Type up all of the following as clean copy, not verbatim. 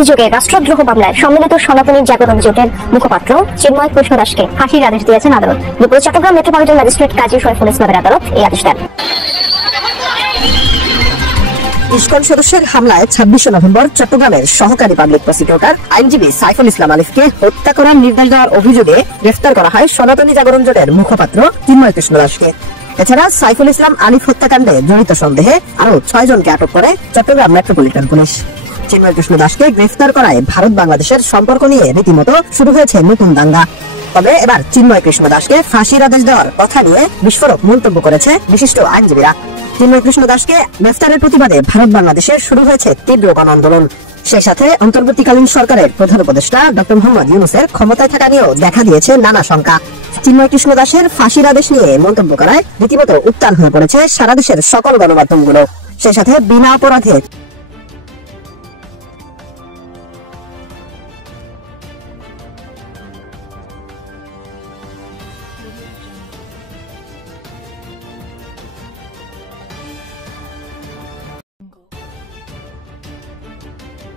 অভিযোগে রাষ্ট্রদ্রোহ মামলায় সম্মিলিত সনাতনী জাগরণ জোটের মুখপাত্র চিন্ময় কৃষ্ণ দাসকে ফাঁসির আদেশ দিয়েছেন আদালত। দুপুরে চট্টগ্রাম মেট্রোপলিটন ম্যাজিস্ট্রেট কাজী সৈফুল ইসলামের আদালত এই আদেশ দেন। ইসকন সদস্যের হামলায় 26 নভেম্বর চট্টগ্রামের সহকারী পাবলিক প্রসিকিউটর আইনজীবী সাইফুল ইসলাম আলিফকে হত্যা করার নির্দেশ দেওয়ার অভিযোগে গ্রেফতার করা হয় সনাতনী জাগরণ জোটের মুখপাত্র চিন্ময় কৃষ্ণ দাসকে। এছাড়া সাইফুল ইসলাম আলিফ হত্যাকাণ্ডে জড়িত সন্দেহে আরো 6 জনকে আটক করে চট্টগ্রাম মেট্রোপলিটন পুলিশ। চিন্ময় কৃষ্ণ দাসকে গ্রেফতার করায় ভারত বাংলাদেশের সম্পর্ক নিয়ে রীতিমতো শুরু হয়েছে নতুন দাঙ্গা। তবে এবার চিন্ময় কৃষ্ণ দাসকে ফাঁসির আদেশ দেওয়ার কথা নিয়ে বিস্ফোরক মন্তব্য করেছে বিশিষ্ট আইনজীবীরা। চিন্ময় কৃষ্ণ দাসকে গ্রেফতারের প্রতিবাদে ভারত বাংলাদেশে শুরু হয়েছে তীব্র গণ আন্দোলন। সেই সাথে অন্তর্বর্তীকালীন সরকারের প্রধান উপদেষ্টা ডক্টর মোহাম্মদ ইউনূসের ক্ষমতায় থাকা নিয়েও দেখা দিয়েছে নানা শঙ্কা। চিন্ময় কৃষ্ণ দাসের ফাঁসির আদেশ নিয়ে মন্তব্য করায় রীতিমতো উত্তাল হয়ে পড়েছে সারা দেশের সকল গণমাধ্যমগুলো। সেই সাথে বিনা অপরাধে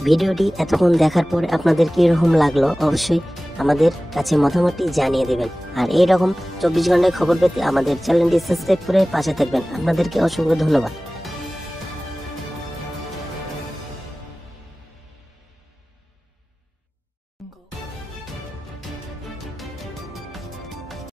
ভিডিওটি এতক্ষণ দেখার পর আপনাদের কিরকম লাগলো অবশ্যই আমাদের কাছে মতামতটি জানিয়ে দেবেন। আর এইরকম 24 ঘন্টায় খবর পেতে আমাদের চ্যানেলটি সাবস্ক্রাইব করে পাশে থাকবেন। আপনাদেরকে অসংখ্য ধন্যবাদ।